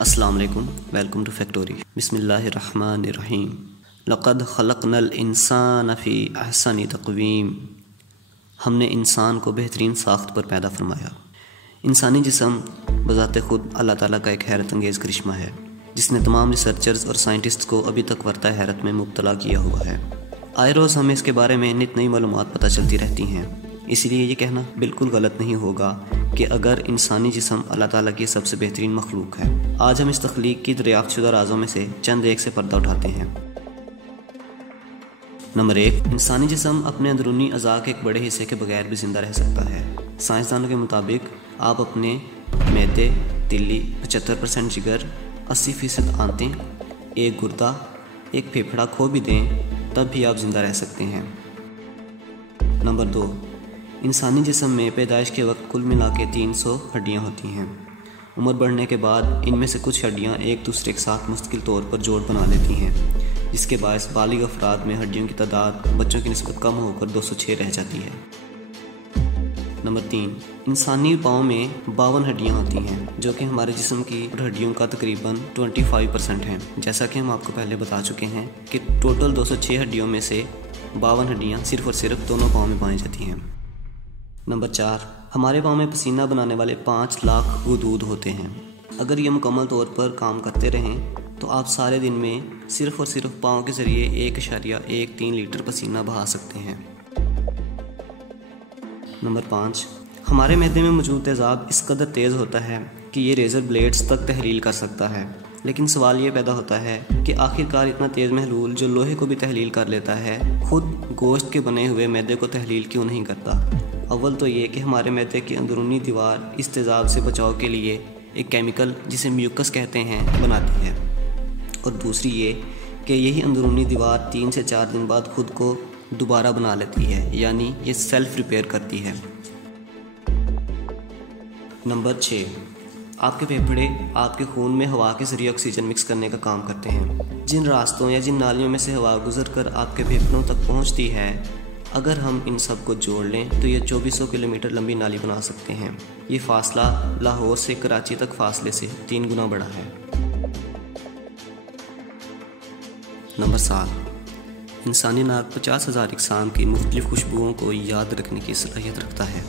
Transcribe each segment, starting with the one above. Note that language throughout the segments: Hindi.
अस्सलाम वालेकुम, वेलकम टू फैक्टोरी। बिस्मिल्लाहिर्रहमानिर्रहीम। लक़द ख़लक़नल इंसान फ़ी अहसनि तक़वीम। हमने इंसान को बेहतरीन साख्त पर पैदा फरमाया। इंसानी जिस्म बज़ाते ख़ुद अल्लाह ताला का एक हैरत अंगेज़ करिश्मा है, जिसने तमाम रिसर्चर्स और साइंटिस्ट को अभी तक वर्ता हैरत में मुब्तला किया हुआ है। आए रोज़ हमें इसके बारे में नित नई मालूमात पता चलती रहती हैं। इसलिए ये कहना बिल्कुल गलत नहीं होगा कि अगर इंसानी जिस्म अल्लाह ताला की सबसे बेहतरीन मखलूक है। आज हम इस तख्लीक की दरियाफ्तशुदा राज़ों में से चंद एक से पर्दा उठाते हैं। नंबर 1, इंसानी जिस्म अपने अंदरूनी अज़ा के एक बड़े हिस्से के बगैर भी ज़िंदा रह सकता है। साइंसदानों के मुताबिक आप अपने मैदे, तिल्ली, 75% जिगर, 80% आंतें, एक गुर्दा, एक फेफड़ा खो भी दें तब भी आप ज़िंदा रह सकते हैं। नंबर 2, इंसानी जिस्म में पैदाइश के वक्त कुल मिला के 300 हड्डियाँ होती हैं। उम्र बढ़ने के बाद इनमें से कुछ हड्डियाँ एक दूसरे के साथ मुस्तकिल तौर पर जोड़ बना लेती हैं, जिसके बायस बालिग अफराद में हड्डियों की तादाद बच्चों की निस्बत कम होकर 206 रह जाती है। नंबर 3, इंसानी पाँव में 52 हड्डियाँ होती हैं, जो कि हमारे जिस्म की हड्डियों का तकरीबन 25% हैं। जैसा कि हम आपको पहले बता चुके हैं कि टोटल 206 हड्डियों में से 52 हड्डियाँ सिर्फ और सिर्फ दोनों पाँव में पाई जाती हैं। नंबर 4, हमारे पाँव में पसीना बनाने वाले 5 लाख गुदूद होते हैं। अगर ये मुकम्मल तौर पर काम करते रहें तो आप सारे दिन में सिर्फ और सिर्फ पाँव के ज़रिए 1.13 लीटर पसीना बहा सकते हैं। नंबर 5, हमारे मैदे में मौजूद तेज़ाब इस कदर तेज़ होता है कि ये रेज़र ब्लेड्स तक तहलील कर सकता है। लेकिन सवाल ये पैदा होता है कि आखिरकार इतना तेज़ महलूल जो लोहे को भी तहलील कर लेता है, खुद गोश्त के बने हुए मैदे को तहलील क्यों नहीं करता? अव्वल तो ये कि हमारे मैदे की अंदरूनी दीवार इस तेज़ाब से बचाव के लिए एक केमिकल जिसे म्यूकस कहते हैं बनाती है, और दूसरी ये कि यही अंदरूनी दीवार 3 से 4 दिन बाद खुद को दोबारा बना लेती है, यानी ये सेल्फ रिपेयर करती है। नंबर 6, आपके फेफड़े आपके खून में हवा के ज़रिए ऑक्सीजन मिक्स करने का काम करते हैं। जिन रास्तों या जिन नालियों में से हवा गुजर कर आपके फेफड़ों तक पहुंचती है, अगर हम इन सब को जोड़ लें तो ये 2400 किलोमीटर लंबी नाली बना सकते हैं। ये फासला लाहौर से कराची तक फासले से 3 गुना बड़ा है। नंबर 7, इंसानी नाक 50,000 इकसाम की मुख्तलिफ खुशबुओं को याद रखने की सलाहियत रखता है।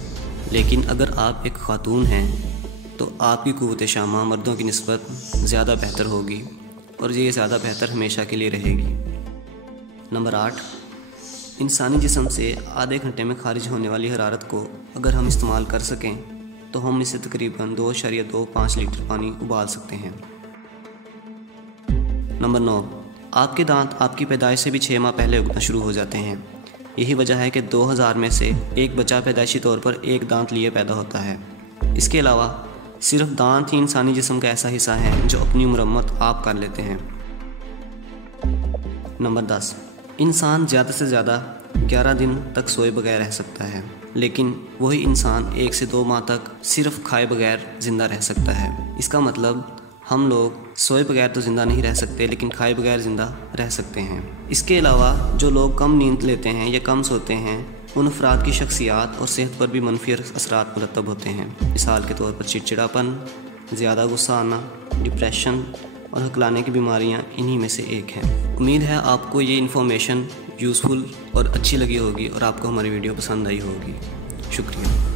लेकिन अगर आप एक खातून हैं तो आपकी क़ुव्वत शामा मर्दों की निस्बत ज़्यादा बेहतर होगी, और ये ज़्यादा बेहतर हमेशा के लिए रहेगी। नंबर 8, इंसानी जिस्म से आधे घंटे में खारिज होने वाली हरारत को अगर हम इस्तेमाल कर सकें तो हम इसे तकरीबन 2.25 लीटर पानी उबाल सकते हैं। नंबर 9, आपके दांत आपकी पैदाइश से भी 6 माह पहले उगना शुरू हो जाते हैं। यही वजह है कि 2000 में से एक बच्चा पैदाइशी तौर पर एक दांत लिए पैदा होता है। इसके अलावा सिर्फ दांत ही इंसानी जिस्म का ऐसा हिस्सा है जो अपनी मुरम्मत आप कर लेते हैं। नंबर 10, इंसान ज़्यादा से ज़्यादा 11 दिन तक सोए बगैर रह सकता है, लेकिन वही इंसान 1 से 2 माह तक सिर्फ खाए बगैर ज़िंदा रह सकता है। इसका मतलब हम लोग सोए बगैर तो ज़िंदा नहीं रह सकते, लेकिन खाए बगैर ज़िंदा रह सकते हैं। इसके अलावा जो लोग कम नींद लेते हैं या कम सोते हैं, उन अफराद की शख्सियात और सेहत पर भी मनफी असरात मुरतब होते हैं। मिसाल के तौर पर चिड़चिड़ापन, ज़्यादा गुस्सा आना, डिप्रेशन और हकलाने की बीमारियां इन्हीं में से एक हैं। उम्मीद है आपको ये इन्फॉर्मेशन यूज़फुल और अच्छी लगी होगी और आपको हमारी वीडियो पसंद आई होगी। शुक्रिया।